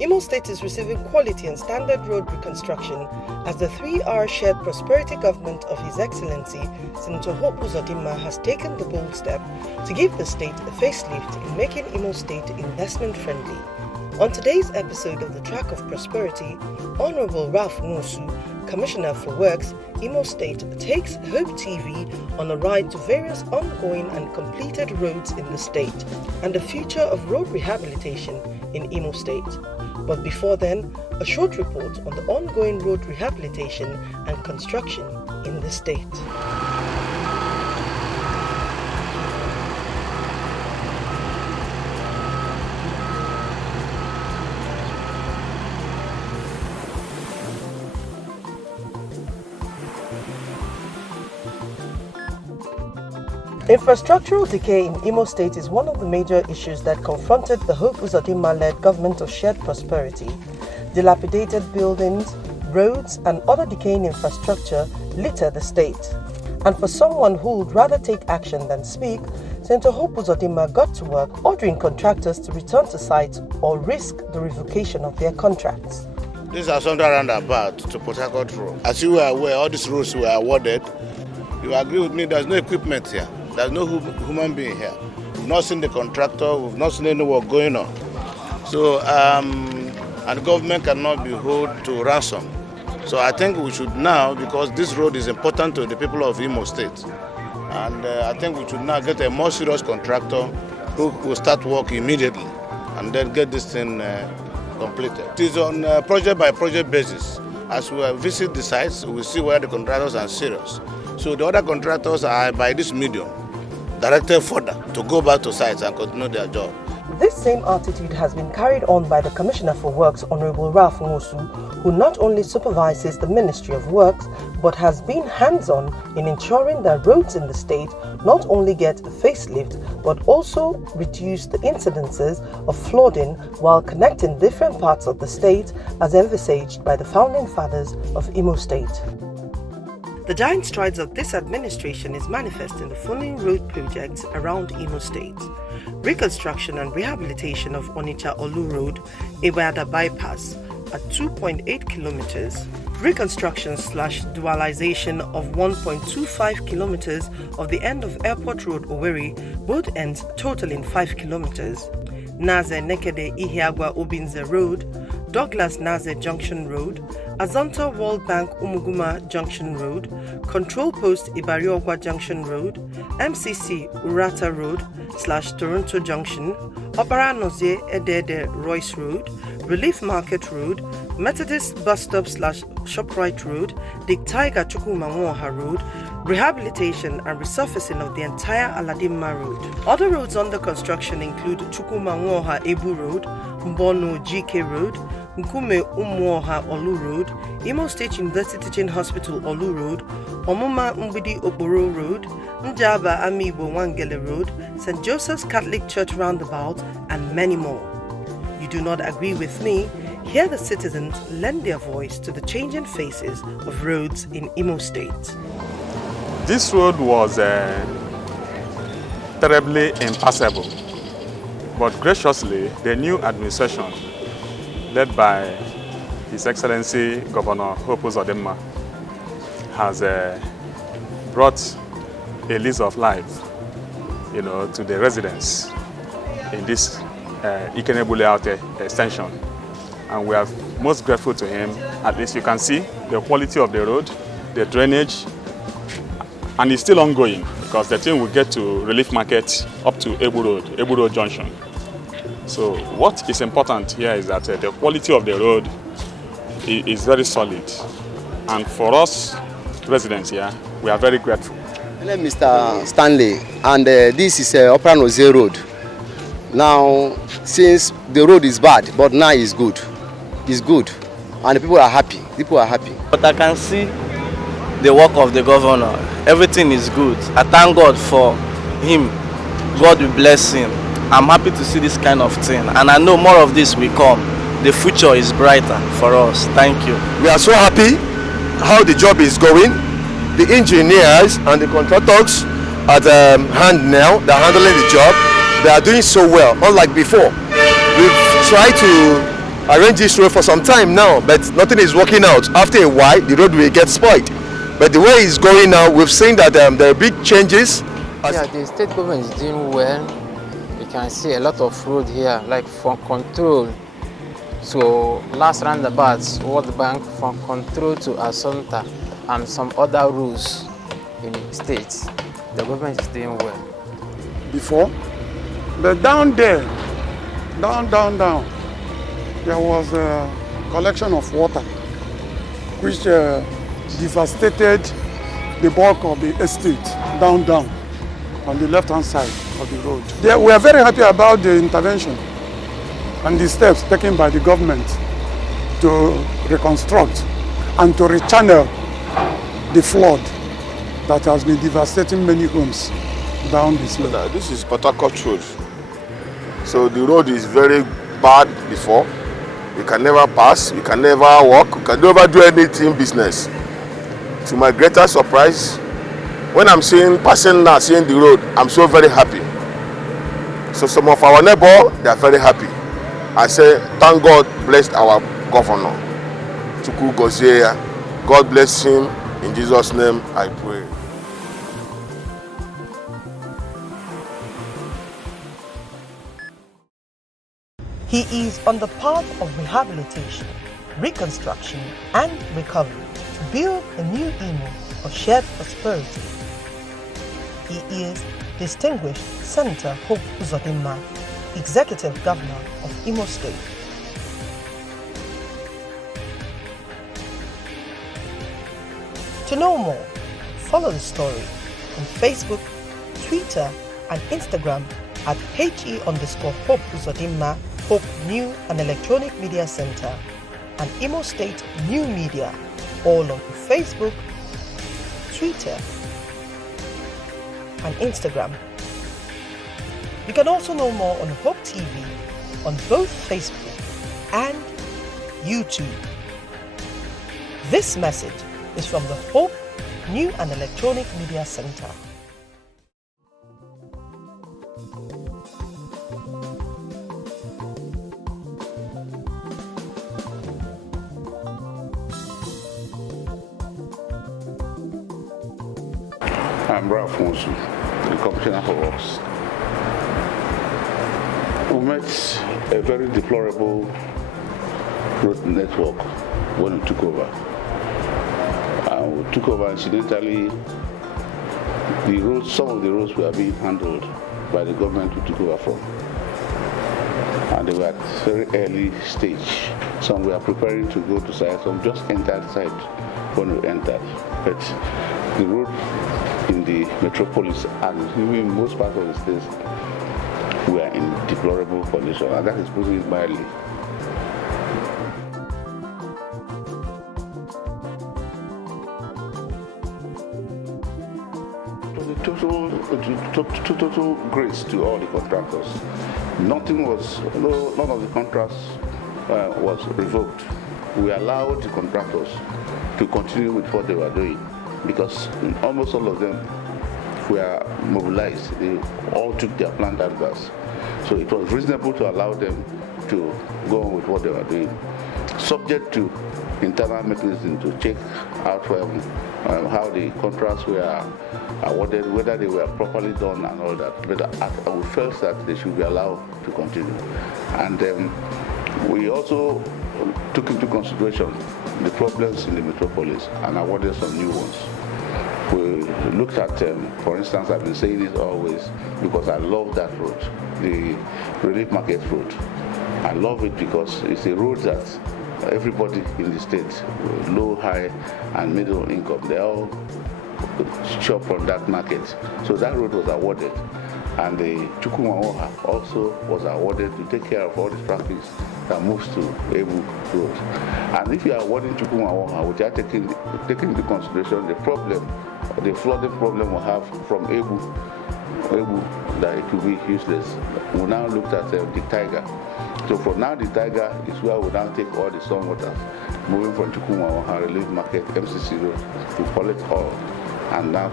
Imo State is receiving quality and standard road reconstruction as the 3R shared prosperity government of His Excellency Senator Hope Uzodimma has taken the bold step to give the state a facelift in making Imo State investment friendly. On today's episode of the Track of Prosperity, Honourable Ralph Nwosu, Commissioner for Works, Imo State, takes Hope TV on a ride to various ongoing and completed roads in the state and the future of road rehabilitation in Imo State. But before then, a short report on the ongoing road rehabilitation and construction in the state. Infrastructural decay in Imo State is one of the major issues that confronted the Hope Uzodimma-led government of shared prosperity. Dilapidated buildings, roads, and other decaying infrastructure litter the state. And for someone who would rather take action than speak, Senator Hope Uzodimma got to work ordering contractors to return to sites or risk the revocation of their contracts. This is Asonda roundabout to Port Harcourt Road. As you are aware, all these roads were awarded. You agree with me, there's no equipment here. There's no human being here. We've not seen the contractor, we've not seen any work going on. So, and the government cannot be held to ransom. So I think we should now, because this road is important to the people of Imo State, and I think we should now get a more serious contractor who will start work immediately and then get this thing completed. It is on a project by project basis. As we visit the sites, we see where the contractors are serious. So the other contractors are, by this medium, directed further to go back to sites and continue their job. This same attitude has been carried on by the Commissioner for Works, Honourable Ralph Nwosu, who not only supervises the Ministry of Works, but has been hands-on in ensuring that roads in the state not only get a facelift, but also reduce the incidences of flooding while connecting different parts of the state as envisaged by the founding fathers of Imo State. The giant strides of this administration is manifest in the following road projects around Imo State: reconstruction and rehabilitation of Onitsha-Olu Road, Ibadan Bypass at 2.8 kilometers, reconstruction/dualization of 1.25 kilometers of the end of Airport Road, Owerri, both ends totaling 5 kilometers, Naze Nekede Ihiagwa Obinze Road, Douglas Naze Junction Road, Azanta World Bank Umuguma Junction Road, Control Post Ibariogwa Junction Road, MCC Urata Road / Toronto Junction, Opera Nozie Edede Royce Road, Relief Market Road, Methodist Bus Stop / Shoprite Road, Dick Tiger Chukwumanwoha Road, rehabilitation and resurfacing of the entire Aladimma Road. Other roads under construction include Chukwumanwoha Ebu Road, Mbono GK Road, Nkume Umuoha Olu Road, Imo State University Teaching Hospital Olu Road, Omuma Mbidi Okporo Road, Njaba Amibo Wangele Road, St. Joseph's Catholic Church Roundabout, and many more. You do not agree with me? Hear the citizens lend their voice to the changing faces of roads in Imo State. This road was terribly impassable, but graciously the new administration led by His Excellency Governor Hope Uzodimma has brought a lease of life, to the residents in this Ikenegbu layout extension, and we are most grateful to him. At least you can see the quality of the road, the drainage, And it's still ongoing because the thing will get to Relief Market up to Ebu Road Junction. So what is important here is that the quality of the road is very solid. And for us residents here, we are very grateful. My name is Mr. Stanley, and this is Opera Nose Road. Now, since the road is bad, but now it's good. It's good, and the people are happy. People are happy. But I can see the work of the governor. Everything is good. I thank God for him. God will bless him. I'm happy to see this kind of thing, and I know more of this will come. The future is brighter for us. Thank you. We are so happy how the job is going. The engineers and the contractors at hand now, they're handling the job. They are doing so well, unlike before. We've tried to arrange this road for some time now, but nothing is working out. After a while, the road will get spoiled. But the way it's going now, we've seen that there are big changes. Yeah, the state government is doing well. You can see a lot of road here, like from Control to last roundabouts, World Bank, from Control to Assunta, and some other roads in the states. The government is doing well. Before, but down there, down, there was a collection of water which devastated the bulk of the estate down on the left-hand side of the road. We are very happy about the intervention and the steps taken by the government to reconstruct and to rechannel the flood that has been devastating many homes down this road. This is Port Harcourt Road. So the road is very bad before. You can never pass, you can never walk, you can never do anything business. To my greatest surprise, when I'm passing now, seeing the road, I'm so very happy. So some of our neighbors, they are very happy. I say, thank God bless our governor. Chukwu Gozie, God bless him. In Jesus' name, I pray. He is on the path of rehabilitation, reconstruction, and recovery to build a new image of shared prosperity. He is Distinguished Senator Hope Uzodimma, Executive Governor of Imo State. To know more, follow the story on Facebook, Twitter, and Instagram at HE_Hope Uzodimma, Hope New and Electronic Media Center, and Imo State New Media, all on Facebook, Twitter, and Instagram. You can also know more on Hope TV on both Facebook and YouTube. This message is from the Hope New and Electronic Media Center. I'm Ralph Nwosu, the Commissioner for Works. We met a very deplorable road network when we took over. We took over incidentally, some of the roads were being handled by the government we took over from. And they were at very early stage. Some were preparing to go to site, some just entered site when we entered. But the road in the metropolis and even most parts of the states were in deplorable condition, and that is putting it mildly. Total grace to all the contractors. None of the contracts was revoked. We allowed the contractors to continue with what they were doing because almost all of them were mobilized. They all took their planned advance. So it was reasonable to allow them to go on with what they were doing, subject to internal mechanism to check out how the contracts were awarded, whether they were properly done and all that. But we felt that they should be allowed to continue. And we also took into consideration the problems in the metropolis and awarded some new ones. We looked at, for instance, I've been saying it always because I love that road, the Relief Market Road. I love it because it's a road that everybody in the state, low, high, and middle income, they all shop on that market. So that road was awarded. And the Chukwumawoha also was awarded to take care of all the traffic that moves to Ebu Road. And if you are awarding Chukwumawoha without taking into consideration the problem, the flooding problem we have from Ebu, that it will be useless. We now looked at the Tiger. So from now the Tiger is where we now take all the stormwaters, moving from Chukwumawoha, Relief Market, MCC Road, to collect all, and now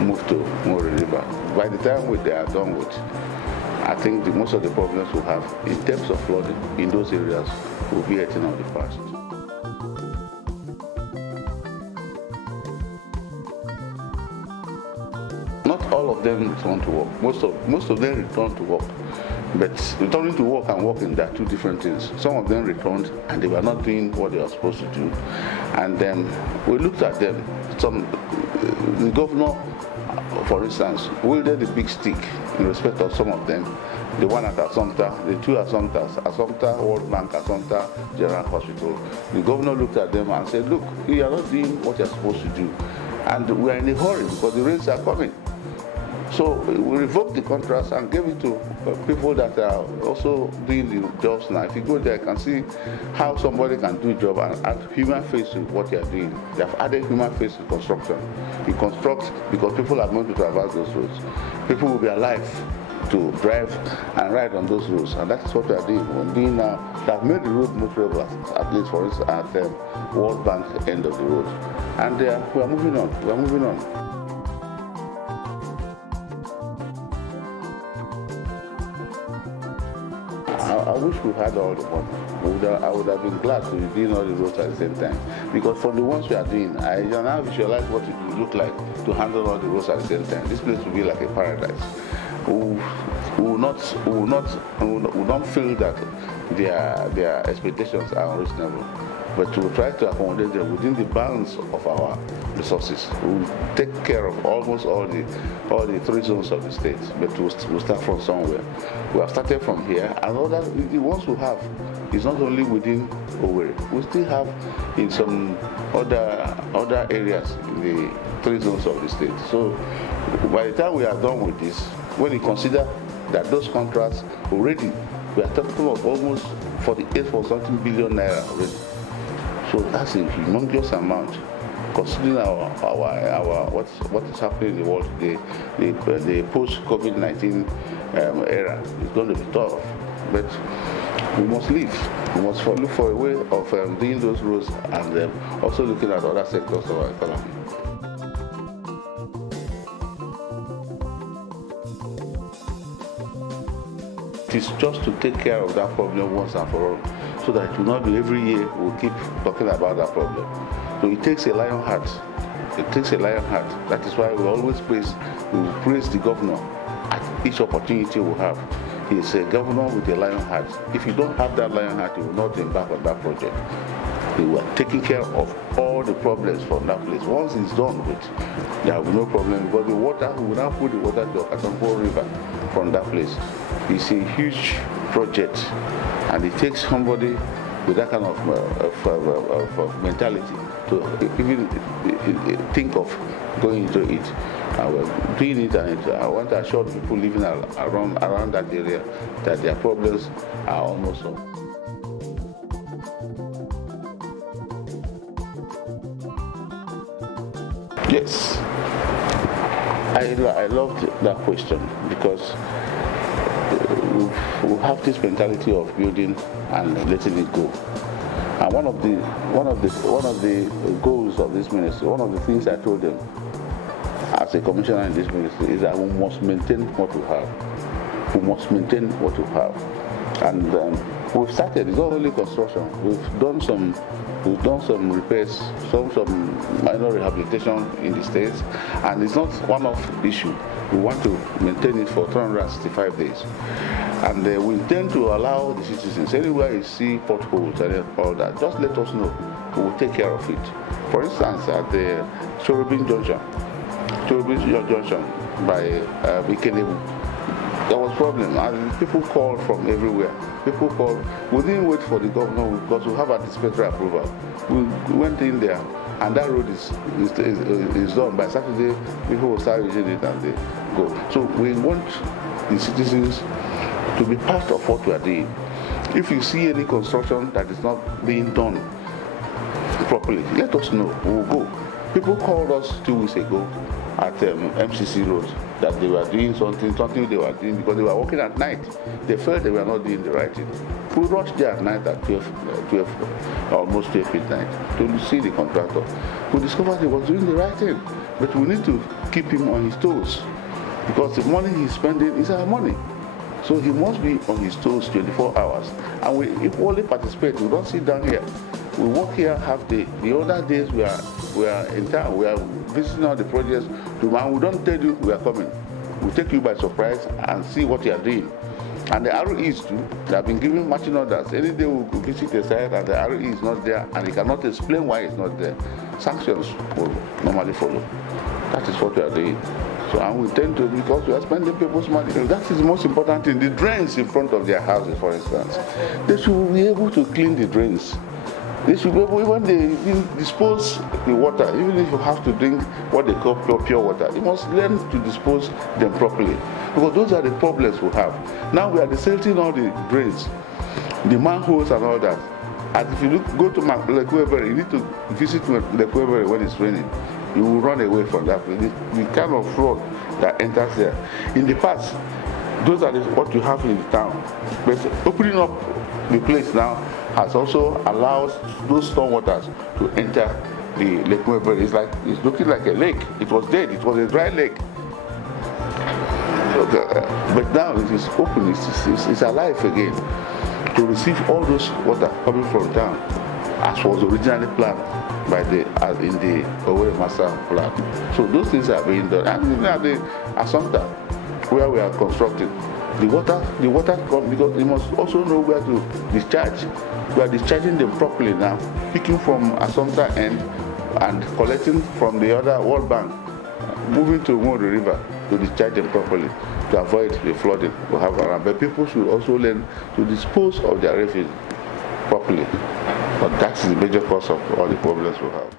move to Mori River. By the time they are done with, I think most of the problems we have in terms of flooding in those areas will be a thing of the past. Not all of them return to work. Most of them return to work. But returning to work and working, they are two different things. Some of them returned and they were not doing what they were supposed to do. And then we looked at them. The governor, for instance, wielded the big stick in respect of some of them. The one at Assumpta, the two Assumptas, Assumpta World Bank, Assumpta General Hospital. The governor looked at them and said, look, you are not doing what you're supposed to do. And we are in a hurry because the rains are coming. So we revoked the contracts and gave it to people that are also doing the jobs now. If you go there, you can see how somebody can do a job and add human face to what they are doing. They have added human face to construction. You construct because people are going to traverse those roads. People will be alive to drive and ride on those roads, and that is what we are doing. We're doing now. They have made the road motorable, at least for instance at the World Bank end of the road, and we are moving on. We are moving on. I wish we had all the money. I would have been glad to be doing all the roads at the same time. Because for the ones we are doing, I now visualize what it would look like to handle all the roads at the same time. This place will be like a paradise. We will not feel that their expectations are unreasonable. But we will try to accommodate them within the bounds of our resources. We will take care of almost all the 3 zones of the state, but we'll start from somewhere. We have started from here, and the ones we have is not only within Owerri. We still have in some other areas in the 3 zones of the state. So by the time we are done with this, when you consider that those contracts already, we are talking of almost 48 for something billion naira already. So that's a humongous amount, considering our what is happening in the world today. The post-COVID-19 era is going to be tough, but we must live. We must look for a way of doing those roads and also looking at other sectors of our economy. It is just to take care of that problem once and for all, so that it will not be every year we'll keep talking about that problem. So it takes a lion heart. It takes a lion heart. That is why we always praise the governor at each opportunity we have. He is a governor with a lion heart. If you don't have that lion heart, you will not embark on that project. We are taking care of all the problems from that place. Once it's done with, there will be no problem, because the water, we will now put the water to Okatampo River from that place. It's a huge project, and it takes somebody with that kind of mentality to even think of going into it. We're doing it, and I want to assure people living around that area that their problems are almost solved. Yes, I loved that question, because we have this mentality of building and letting it go. And one of the goals of this ministry, one of the things I told them as a commissioner in this ministry, is that we must maintain what we have. We must maintain what we have. And we've started. It's not only construction. We've done some repairs, some minor rehabilitation in the states, and it's not one-off issue. We want to maintain it for 365 days. And we intend to allow the citizens, anywhere you see potholes and all that, just let us know. We will take care of it. For instance, at the Chorobin Junction, to Junction by Ikenebu. There was problem, and people called from everywhere. People called. We didn't wait for the governor because we have anticipatory approval. We went in there, and that road is done. By Saturday, people will start using it and they go. So we want the citizens to be part of what we are doing. If you see any construction that is not being done properly, let us know. We will go. People called us 2 weeks ago at MCC Road that they were doing something they were doing because they were working at night. They felt they were not doing the right thing. We rushed there at night at 12, almost 12 midnight to see the contractor. We discovered he was doing the right thing, but we need to keep him on his toes because the money he's spending is our money. So he must be on his toes 24 hours. And we equally participate. We don't sit down here. We work here half day. The other days we are in town. We are visiting all the projects. And we don't tell you we are coming. We take you by surprise and see what you are doing. And the ROEs too, they have been giving marching orders. Any day we visit a site and the ROE is not there and he cannot explain why it's not there, sanctions will normally follow. That is what we are doing. So, and we tend to, because we are spending people's money. That is the most important thing. The drains in front of their houses, for instance, they should be able to clean the drains. They should be able, when they dispose the water, even if you have to drink what they call pure water, you must learn to dispose them properly. Because those are the problems we have. Now we are desalting all the drains, the manholes and all that. And if you go to Lake Weber, you need to visit Lake Weber when it's raining. You will run away from that. The kind of flood that enters there. In the past, those are what you have in the town. But opening up the place now has also allowed those storm waters to enter the Lake Weber. It's looking like a lake. It was dead. It was a dry lake. But now it is open. It's alive again to receive all those water coming from town, as was originally planned by in the Owerri Master Plan. So those things are being done. And even at the Assumpta, where we are constructing, the water comes because you must also know where to discharge. We are discharging them properly now, picking from Assumpta end and collecting from the other World Bank, moving to Mori River to discharge them properly to avoid the flooding we have around. But people should also learn to dispose of their refuse properly. But that's the major cause of all the problems we have.